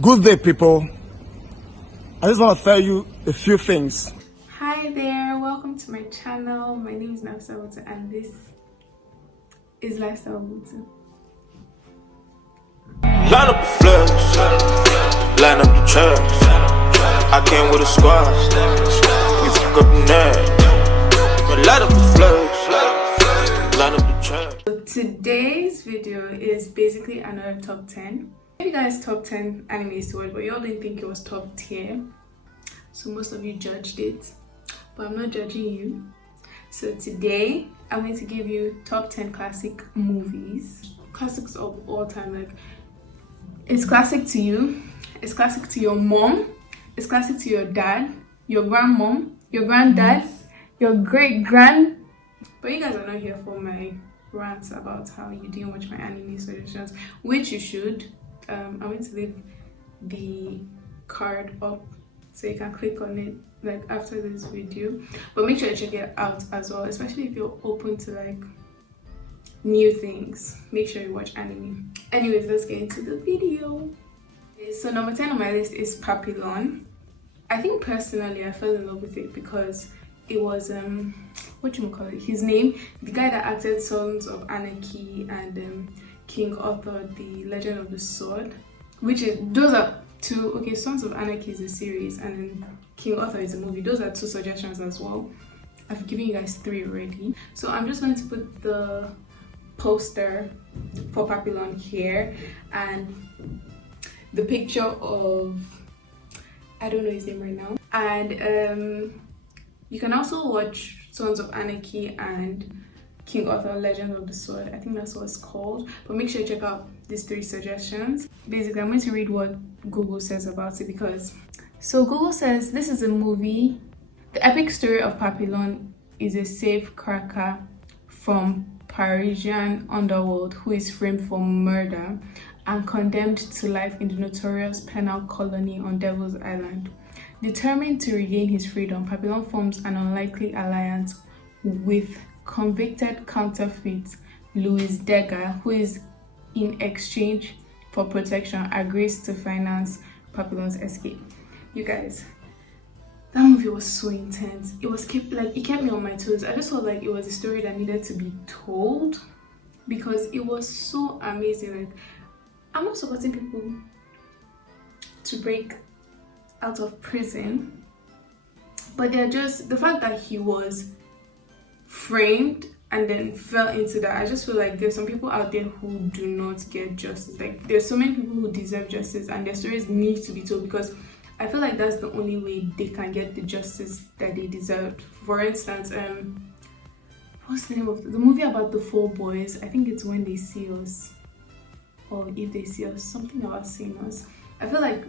Good day, people. I just want to tell you a few things. Hi there, welcome to my channel. My name is Butu and this is Lifestyle Butu. Line up the flags, line up the tracks. I came with a squad, we pick up the net. Light up the flags, line up the tracks. So today's video is basically another top 10. You guys top 10 animes to watch, but you all didn't think it was top tier, so most of you judged it, but I'm not judging you. So today I'm going to give you top 10 classic movies, classics of all time. Like, it's classic to you, it's classic to your mom, it's classic to your dad, your grandmom, your granddad, your great-grand. But you guys are not here for my rants about how you didn't watch my anime suggestions, which you should. I'm going to leave the card up so you can click on it like after this video, but make sure you check it out as well, especially if you're open to like new things. Make sure you watch anime. Anyways, let's get into the video. So number 10 on my list is Papillon. I think personally I fell in love with it because it was what you call it, his name, the guy that acted Sons of Anarchy and King Arthur, the Legend of the Sword, which is, those are two. Okay, Sons of Anarchy is a series and then King Arthur is a movie. Those are two suggestions as well. I've given you guys 3 already, so I'm just going to put the poster for Papillon here and the picture of, I don't know his name right now, and you can also watch Sons of Anarchy and King Arthur, Legend of the Sword. I think that's what it's called. But make sure you check out these 3 suggestions. Basically, I'm going to read what Google says about it because... So Google says, this is a movie. The epic story of Papillon is a safecracker from Parisian underworld who is framed for murder and condemned to life in the notorious penal colony on Devil's Island. Determined to regain his freedom, Papillon forms an unlikely alliance with convicted counterfeit Louis Degas, who is in exchange for protection agrees to finance Papillon's escape. You guys, that movie was so intense. It kept me on my toes. I just felt like it was a story that needed to be told because it was so amazing. Like, I'm not supporting people to break out of prison, but they're just, the fact that he was framed and then fell into that, I just feel like there's some people out there who do not get justice. Like, there's so many people who deserve justice and their stories need to be told because I feel like that's the only way they can get the justice that they deserve. For instance, what's the name of the movie about the 4 boys? I think it's When They See Us, or If They See Us, something about seeing us. I feel like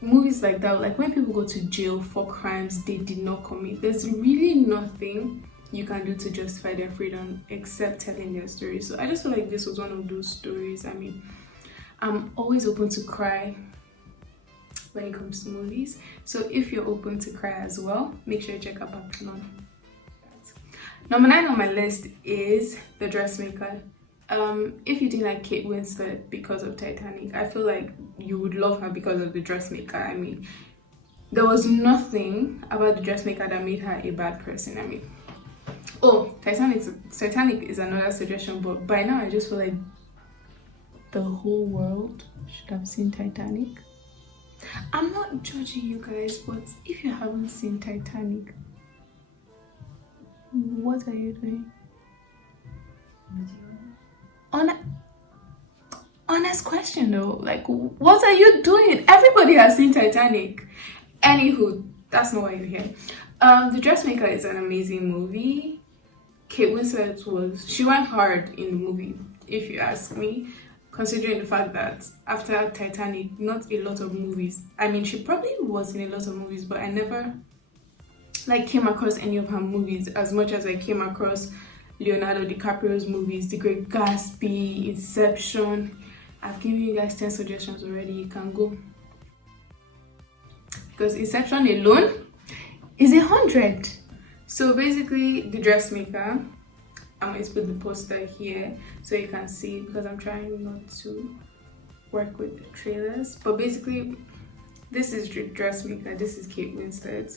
movies like that, like when people go to jail for crimes they did not commit, there's really nothing you can do to justify their freedom except telling their story. So I just feel like this was one of those stories. I mean, I'm always open to cry when it comes to movies, so if you're open to cry as well, make sure you check out Papillon. Number 9 on my list is The Dressmaker. If you didn't like Kate Winslet because of Titanic, I feel like you would love her because of The Dressmaker. I mean, there was nothing about The Dressmaker that made her a bad person. I mean, oh, Titanic is another suggestion, but by now I just feel like the whole world should have seen Titanic. I'm not judging you guys, but if you haven't seen Titanic, what are you doing? Honest question though, like, what are you doing? Everybody has seen Titanic. Anywho, that's not why you're here. The Dressmaker is an amazing movie. Kate Winslet she went hard in the movie, if you ask me, considering the fact that after Titanic, not a lot of movies. I mean, she probably was in a lot of movies, but I never like came across any of her movies as much as I came across Leonardo DiCaprio's movies, The Great Gatsby, Inception. I've given you guys 10 suggestions already. You can go, because Inception alone is 100. So basically, The Dressmaker, I'm going to put the poster here so you can see, because I'm trying not to work with the trailers. But basically, this is Dressmaker, this is Kate Winslet.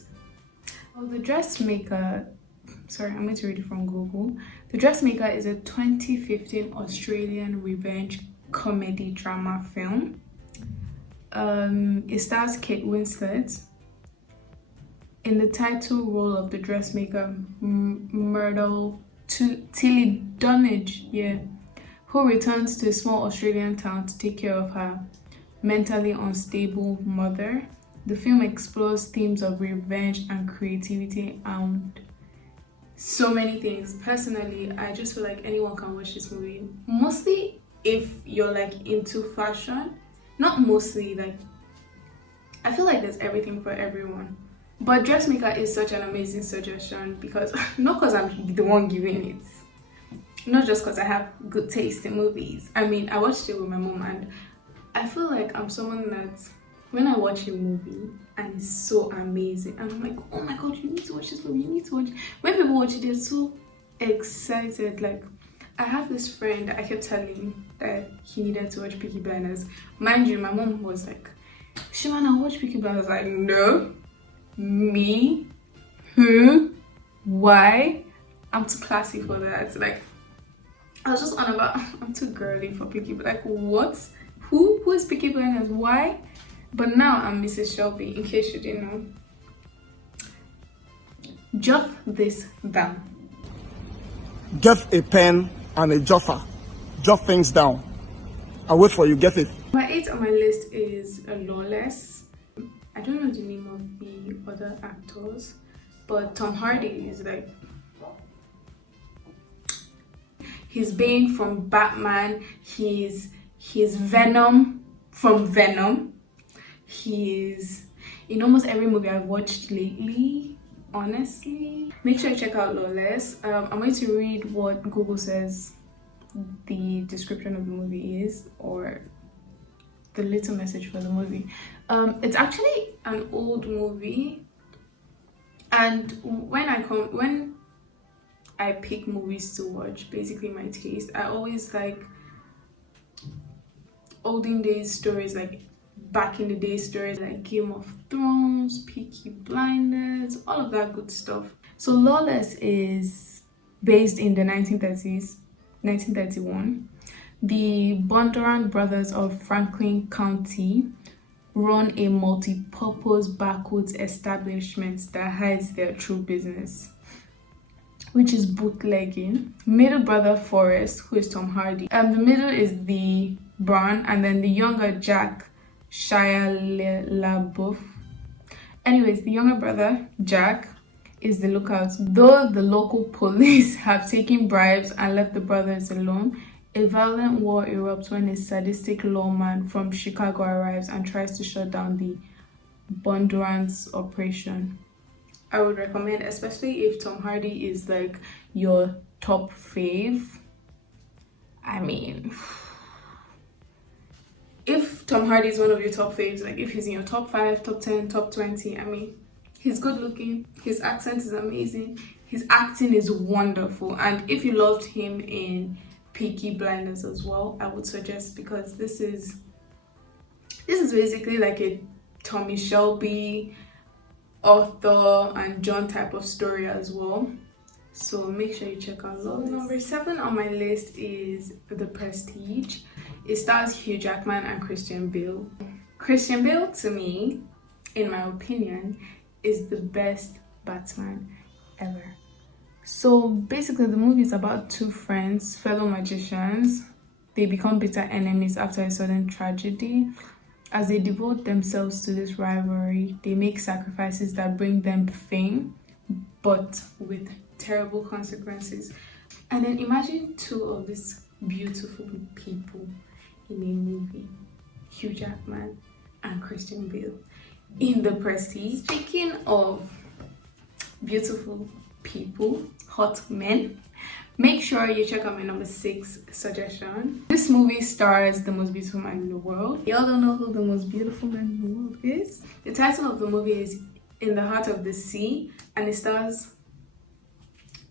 Well, the Dressmaker, sorry, I'm going to read it from Google. The Dressmaker is a 2015 Australian revenge comedy drama film. It stars Kate Winslet in the title role of the dressmaker, Myrtle Tilly Dunnage, who returns to a small Australian town to take care of her mentally unstable mother. The film explores themes of revenge and creativity and so many things. Personally, I just feel like anyone can watch this movie, mostly if you're like into fashion. Not mostly, like I feel like there's everything for everyone. But Dressmaker is such an amazing suggestion because not because I'm the one giving it, not just because I have good taste in movies. I mean, I watched it with my mom, and I feel like I'm someone that when I watch a movie and it's so amazing, and I'm like, oh my god, you need to watch this movie, you need to watch it. When people watch it, they're so excited. Like, I have this friend that I kept telling that he needed to watch Peaky Blinders. Mind you, my mom was like, Shimana, watch Peaky Blinders. I was like, no, me, who, why? I'm too classy for that. Like, I was just on about, I'm too girly for Peaky Blinders. Like, what? Who is Peaky Blinders? Why? But now I'm Mrs. Shelby, in case you didn't know. Jot this down. Get a pen and a jotter. Jot things down. I'll wait for you. Get it. My 8th on my list is Lawless. I don't know the name of the other actors, but Tom Hardy is like, he's Bane from Batman. He's Venom from Venom. He's in almost every movie I've watched lately, honestly. Make sure you check out Lawless. I'm going to read what Google says the description of the movie is, or the little message for the movie. It's actually an old movie, and when I pick movies to watch, basically my taste, I always like olden days stories, like back in the day stories, like Game of Thrones, Peaky Blinders, all of that good stuff. So Lawless is based in the 1930s, 1931. The Bondurant brothers of Franklin County run a multi-purpose backwoods establishment that hides their true business, which is bootlegging. Middle brother Forrest, who is Tom Hardy, the middle is the Brown, and then the younger Jack, Shia LaBeouf. Anyways, the younger brother Jack is the lookout. Though the local police have taken bribes and left the brothers alone, a violent war erupts when a sadistic lawman from Chicago arrives and tries to shut down the Bondurant's operation. I would recommend, especially if Tom Hardy is like your top fave. I mean, if Tom Hardy is one of your top faves, like if he's in your top 5, top 10, top 20, I mean, he's good looking, his accent is amazing, his acting is wonderful, and if you loved him in Peaky Blinders as well, I would suggest, because this is basically like a Tommy Shelby, Arthur and John type of story as well. So make sure you check out Lawless. Number 7 on my list is The Prestige. It stars Hugh Jackman and Christian Bale. Christian Bale, to me, in my opinion, is the best Batman ever. So basically the movie is about two friends, fellow magicians. They become bitter enemies after a sudden tragedy. As they devote themselves to this rivalry, they make sacrifices that bring them fame, but with terrible consequences. And then imagine two of these beautiful people in a movie, Hugh Jackman and Christian Bale, in The Prestige. Speaking of beautiful people, hot men, make sure you check out my number 6 suggestion. This movie stars the most beautiful man in the world. Y'all don't know who the most beautiful man in the world is? The title of the movie is In the Heart of the Sea, and it stars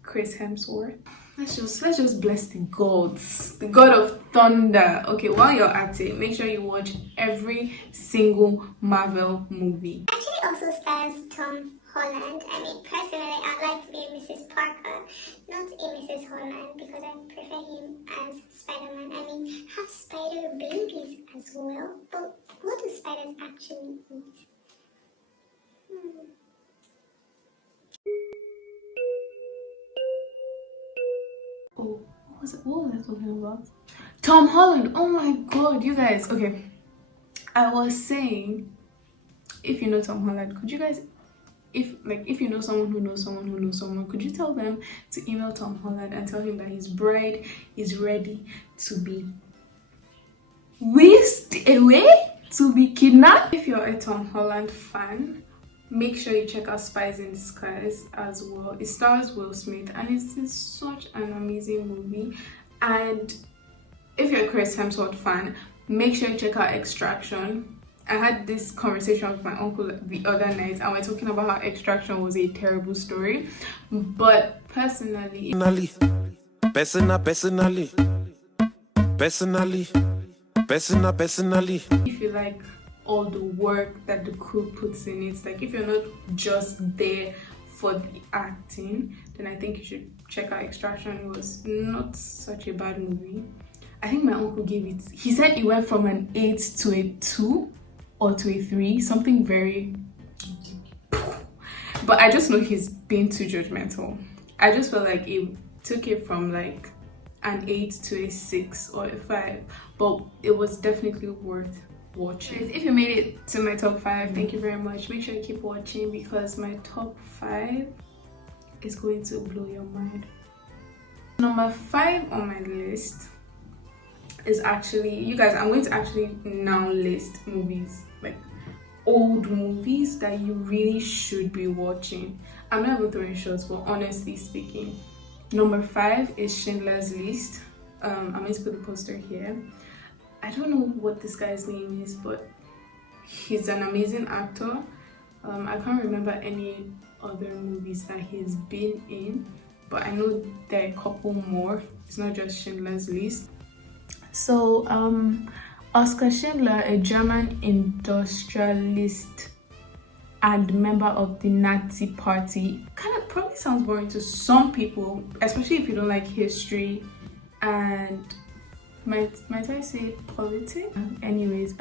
Chris Hemsworth. let's just bless the gods, the god of thunder. Okay, while you're at it, make sure you watch every single Marvel movie. Actually also stars Tom Holland. I mean, personally, I'd like to be Mrs. Parker, not a Mrs. Holland, because I prefer him as Spider-Man. I mean, have spider babies as well. But what do spiders actually eat? Oh, what was I talking about? Tom Holland. Oh my god, you guys. Okay, I was saying, if you know Tom Holland, could you guys, if you know someone who knows someone who knows someone, could you tell them to email Tom Holland and tell him that his bride is ready to be whisked away, to be kidnapped? If you're a Tom Holland fan, make sure you check out Spies in Disguise as well. It stars Will Smith and it's such an amazing movie. And if you're a Chris Hemsworth fan, make sure you check out Extraction. I had this conversation with my uncle the other night and we're talking about how Extraction was a terrible story. But personally, if you like all the work that the crew puts in it, like if you're not just there for the acting, then I think you should check out Extraction. It was not such a bad movie. I think my uncle gave it, he said it went from an 8 to a 2 or to a 3, something very, but I just know he's being too judgmental. I just felt like it took it from like an 8 to a 6 or a 5, but it was definitely worth watching. If you made it to my top 5, thank you very much. Make sure you keep watching because my top 5 is going to blow your mind. Number 5 on my list is actually, you guys, I'm going to actually now list movies, like old movies that you really should be watching. I'm not even throwing shots, but honestly speaking, number 5 is Schindler's List. I'm going to put the poster here. I don't know what this guy's name is, but he's an amazing actor. I can't remember any other movies that he's been in, but I know there are a couple more. It's not just Schindler's List. So Oskar Schindler, a German industrialist and member of the Nazi party, kind of probably sounds boring to some people, especially if you don't like history and might I say politics? Anyways,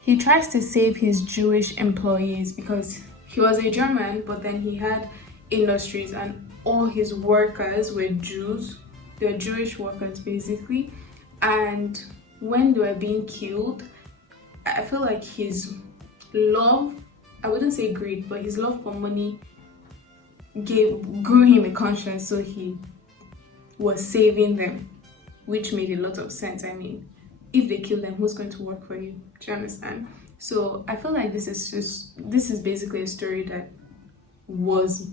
he tries to save his Jewish employees because he was a German, but then he had industries and all his workers were Jews. They were Jewish workers basically. And when they were being killed, I feel like his love, I wouldn't say greed, but his love for money grew him a conscience, so he was saving them, which made a lot of sense. I mean, if they kill them, who's going to work for you? Do you understand? So I feel like this is basically a story that was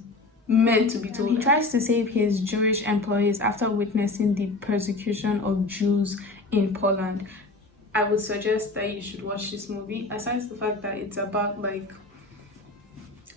meant to be told. He tries to save his Jewish employees after witnessing the persecution of Jews in Poland. I would suggest that you should watch this movie, aside the fact that it's about like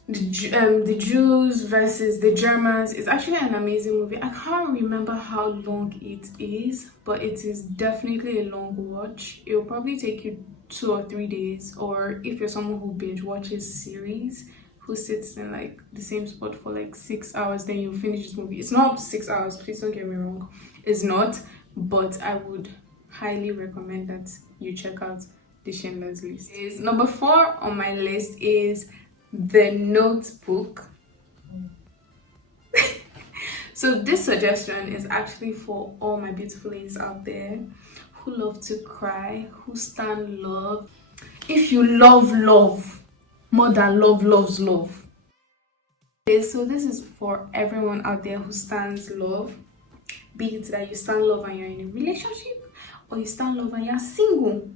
the Jews versus the Germans. It's actually an amazing movie. I can't remember how long it is, but it is definitely a long watch. It will probably take you 2 or 3 days, or if you're someone who binge watches series, who sits in like the same spot for like 6 hours, then you finish this movie. It's not 6 hours, please don't get me wrong, it's not, but I would highly recommend that you check out the Schindler's List. Number 4 on my list is The Notebook. So this suggestion is actually for all my beautiful ladies out there who love to cry, who stand love. If you love more than love loves love. Okay, so this is for everyone out there who stands love, be it that you stand love and you're in a relationship, or you stand love and you're single.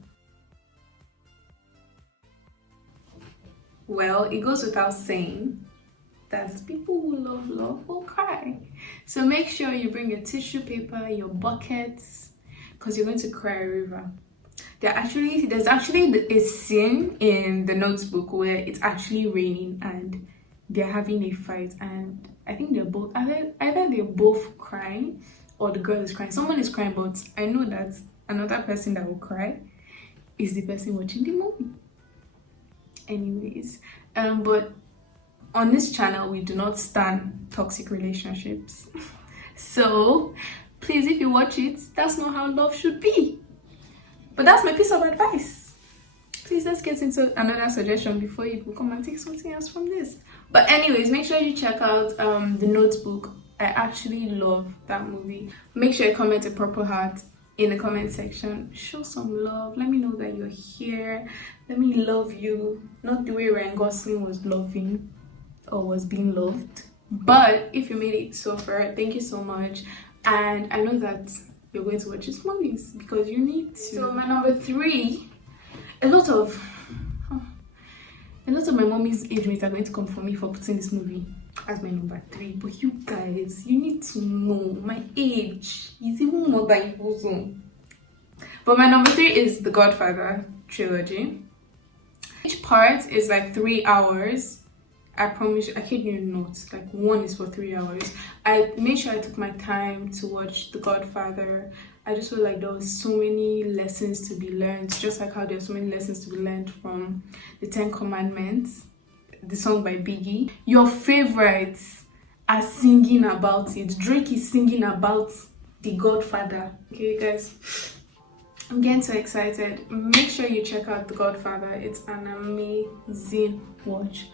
Well, it goes without saying that people who love love will cry. So make sure you bring your tissue paper, your buckets, because you're going to cry a river. There's actually a scene in The Notebook where it's actually raining and they're having a fight, and I think they're both either they're both crying or the girl is crying. Someone is crying, but I know that another person that will cry is the person watching the movie. Anyways, but on this channel we do not stand toxic relationships. So please, if you watch it, that's not how love should be. But that's my piece of advice. Please, let's get into another suggestion before you come and take something else from this. But anyways, make sure you check out The Notebook. I actually love that movie. Make sure you comment a purple heart in the comment section. Show some love. Let me know that you're here. Let me love you. Not the way Ryan Gosling was loving or was being loved. But if you made it so far, thank you so much. And I know that you're going to watch these movies because you need to. So my number 3, a lot of my mommy's age mates are going to come for me for putting this movie as my number 3. But you guys, you need to know my age is even more than yours. But my number 3 is the Godfather trilogy. Each part is like 3 hours. I promise you, I kid you not, like one is for 3 hours. I made sure I took my time to watch The Godfather. I just feel like there was so many lessons to be learned, just like how there's so many lessons to be learned from the 10 Commandments, the song by Biggie. Your favorites are singing about it. Drake is singing about The Godfather. Okay, guys, I'm getting so excited. Make sure you check out The Godfather. It's an amazing watch.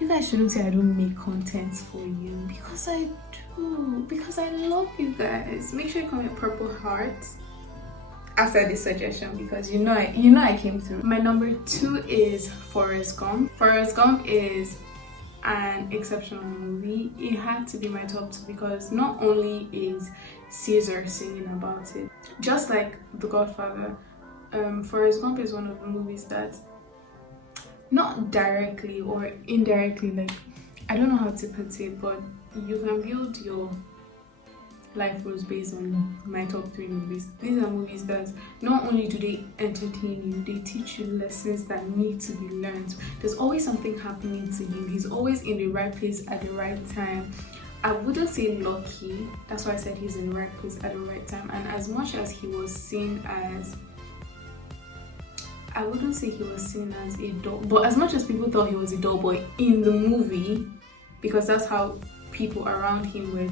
You guys shouldn't say I don't make content for you, because I do, because I love you guys. Make sure you comment purple hearts after this suggestion, because you know I came through. My number 2 is Forrest Gump. Forrest Gump is an exceptional movie. It had to be my top 2 because not only is Caesar singing about it, just like The Godfather, Forrest Gump is one of the movies that not directly or indirectly, like, I don't know how to put it, but you can build your life rules based on my top 3 movies. These are movies that not only do they entertain you, they teach you lessons that need to be learned. There's always something happening to you. He's always in the right place at the right time. I wouldn't say lucky, that's why I said he's in the right place at the right time. And as much as he was seen as, I wouldn't say he was seen as a doll, but as much as people thought he was a doll boy in the movie, because that's how people around him were,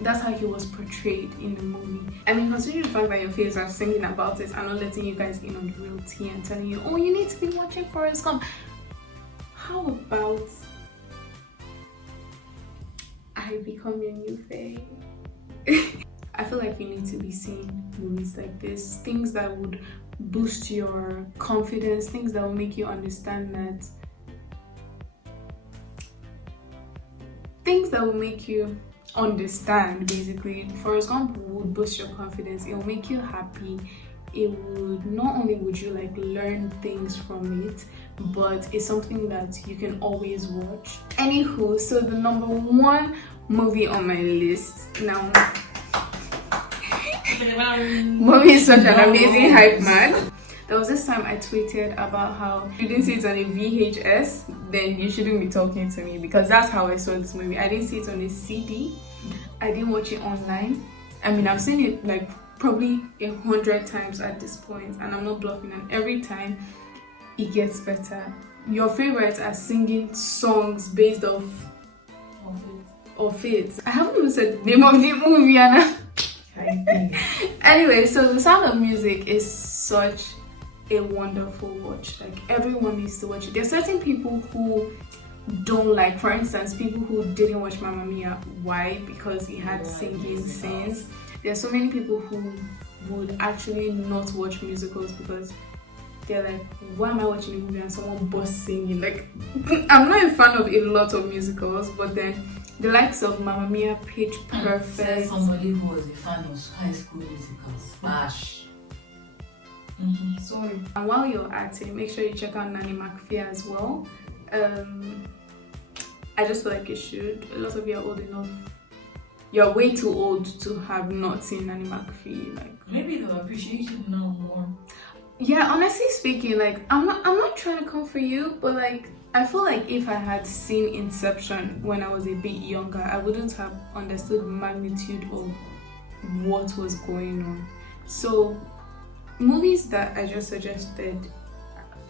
that's how he was portrayed in the movie. I mean, considering the fact that your face are singing about it and not letting you guys in on the real tea and telling you, oh, you need to be watching Forrest Gump. How about I become your new fae? I feel like you need to be seeing movies like this, things that would boost your confidence, things that will make you understand that, things that will make you understand, basically. Forrest Gump would boost your confidence. It will make you happy. It would, not only would you like learn things from it, but it's something that you can always watch. Anywho, so the number 1 movie on my list now. Mommy is such an amazing hype man. There was this time I tweeted about how if you didn't see it on a VHS, then you shouldn't be talking to me, because that's how I saw this movie. I didn't see it on a CD. I didn't watch it online. I mean, I've seen it like probably 100 times at this point, and I'm not bluffing, and every time it gets better. Your favorites are singing songs based off it. I haven't even said the name of the movie, Anna. Anyway, so The Sound of Music is such a wonderful watch. Like, everyone needs to watch it. There are certain people who don't like, for instance, people who didn't watch Mamma Mia. Why? Because it had singing scenes. There are so many people who would actually not watch musicals because they're like, why am I watching a movie and someone busts singing? Like, I'm not a fan of a lot of musicals, but then the likes of Mamma Mia, Pitch Perfect. Said somebody who was a fan of High School Musicals. Smash. Sorry. And while you're at it, make sure you check out Nanny McPhee as well. I just feel like you should. A lot of you are old enough. You're way too old to have not seen Nanny McPhee. Like, maybe they'll appreciate it now more. yeah, honestly speaking, like I'm not trying to come for you, but like I feel like if I had seen Inception when I was a bit younger, I wouldn't have understood the magnitude of what was going on. So movies that I just suggested,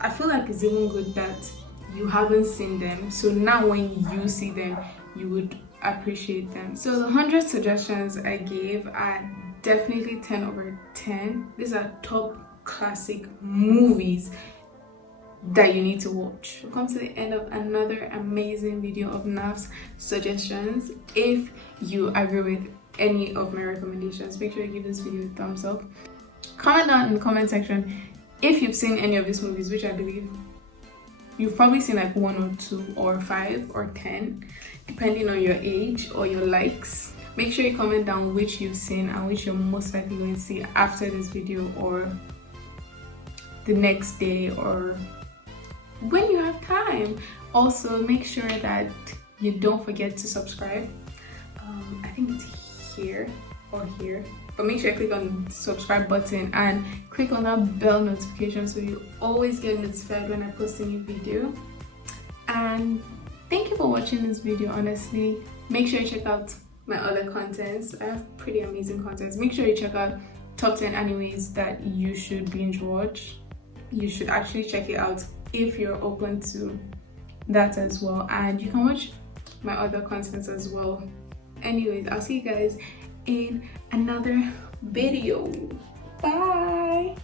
I feel like it's even good that you haven't seen them, so now when you see them you would appreciate them. So the 100 suggestions I gave are definitely 10 over 10. These are top classic movies that you need to watch. We've come to the end of another amazing video of Naf's suggestions. If you agree with any of my recommendations, make sure you give this video a thumbs up. Comment down in the comment section if you've seen any of these movies, which I believe you've probably seen like 1 or 2 or 5 or 10, depending on your age or your likes. Make sure you comment down which you've seen and which you're most likely going to see after this video, or the next day, or when you have time. Also, make sure that you don't forget to subscribe. I think it's here or here, but make sure you click on the subscribe button and click on that bell notification so you always get notified when I post a new video. And thank you for watching this video. Honestly, make sure you check out my other contents. I have pretty amazing contents. Make sure you check out top 10 animes that you should binge watch. You should actually check it out if you're open to that as well, and you can watch my other contents as well. Anyways, I'll see you guys in another video. Bye.